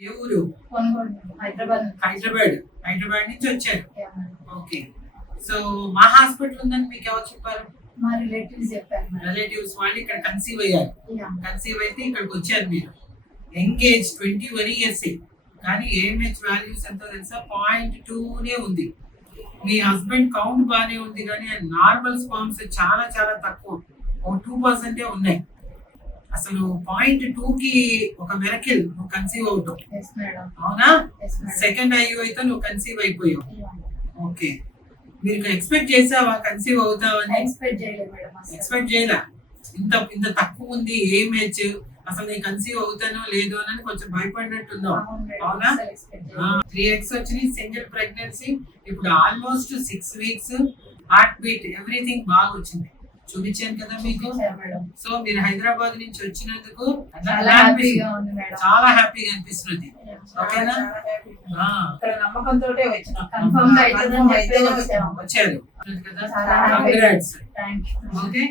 ఏ ఊరు? హైదరాబాద్. హైదరాబాద్ నుంచి వచ్చారు. Yeah, madam. ఓకే. సో మా హాస్పిటల్ ఉందని మీకు ఎవరు చెప్పారు? మా రిలేటివ్స్ చెప్పారు మేడం. రిలేటివ్స్ వాళ్ళు ఇక్కడ కన్సీవ్ అయ్యారు. Yeah. కన్సీవ్ అయితే ఇక్కడికి వచ్చారు మీరు. ఎంగేజ్ 21 ఇయర్స్, కానీ ఏఎంహెచ్ వాల్యూస్ ఎంతో తెలుసా? 0.2 ఉంది. మీ హస్బెండ్ కౌంట్ బాగానే ఉంది, కానీ నార్మల్ స్పామ్స్ చాలా చాలా తక్కువ, ఒక 2% ఉన్నాయి. అసలు 0.2కి ఒక మెరకిల్ నువ్వు కన్సీవ్ అవుతావు. Yes, madam. అవునా? Yes, madam. సెకండ్ ఐయూ అయితే నువ్వు కన్సీవ్ అయిపోయావు. Yeah. ఓకే. మీరు ఎక్స్పెక్ట్ చేసావా కన్సీవ్ అవుతావని? ఎక్స్పెక్ట్ చేయలేదు మేడం అసలు. ఎక్స్పెక్ట్ చేయలే. ఇంత ఇంత తక్కువ ఉంది ఏఎంహెచ్, అసలు నేను కన్సీవ్ అవుతానో లేదో అని కొంచెం భయపడినట్టుందో. అవును మేడం, అవునా? అసలు expect చేయలేదు. 3x వచ్చినాయి, సింగిల్ ప్రెగ్నెన్సీ, ఇప్పుడు almost 6 weeks, heart beat everything బాగా వచ్చింది. చూపించాను కదా మీకు. చూశాను మేడం. సో మీరు హైదరాబాద్ నుంచి వచ్చినందుకు చాలా హ్యాపీగా ఉంది మేడం. చాలా హ్యాపీగా అనిపిస్తుంది. Yeah. ఓకేనా? ఆ, ఇక్కడ నమ్మకంతో వచ్చినాం. Confirm గా అవుతుందని చెప్పి వచ్చాము. వచ్చారు కదా. చాలా హ్యాపీగా. Congrats. Thank you. ఓకే.